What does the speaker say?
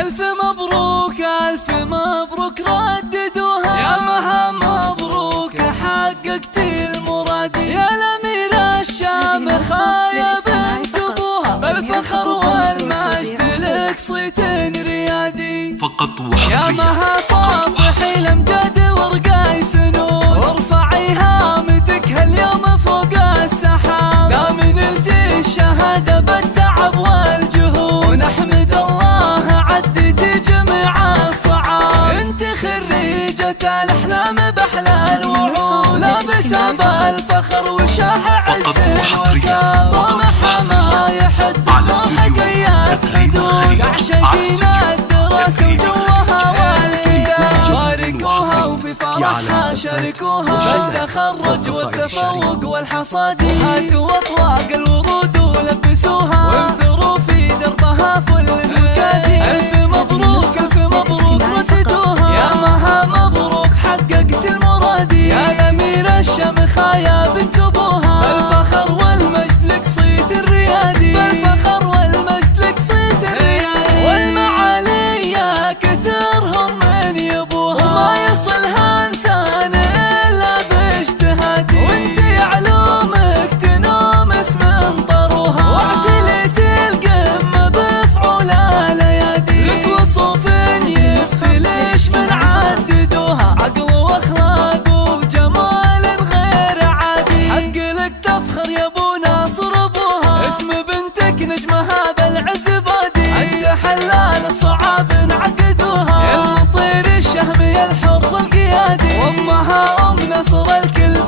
ألف مبروك ألف مبروك رددوها، يا مها مبروك حققت المرادي، يا الأميرة الشامخة يا بنت أبوها، بالفخر والمجد لك صيت ريادي فقط وحصريا. يا مها صافحي الأمجاد ورقاي سنود، وارفعي هامتك هاليوم فوق السحاب، دامن الجي الشهادة بالتعب والجهود، ونحمد الله عديتي جميع الصعاب، انت خريجة الأحلام بأحلى الوعود، لابسة بالفخر وشاح عز الوكاب، طموحها ما يحد طموحك يا الحدود، عشقين الدراسة وجوها والكتاب، باركوها وفي فرحها شاركوها، بالتخرج والتفوق والحصاد، هاتوا أطواق الورود ولبسوها، وانثروا في دربها فل المكادي، ألف مبروك ألف مبروك رددوها، يا مها مبروك حققت المرادي، يا الأميرة الشامخة يا بنت أبوها، بالفخر والمجد لك صيت الريادي، بالفخر والمجد لك صيت الريادي، والمعالي يا كثرهم من يبوها، وما يصلها إنسان إلا باجتهادي، وانت علومك تنومس من طروها، واعتليت القمة بفعول الأيادي، لك وصوف يفتلش من عددوها، عقل واخلاق وجمال غير عادي، حق لك تفخر يا ابو ناصر ابوها، اسم بنتك نجمها بالعز بادي، انت حلال الصعاب انعقدوها، يا المطير الشهم يا الحر القيادي، وامها ام نصر الكل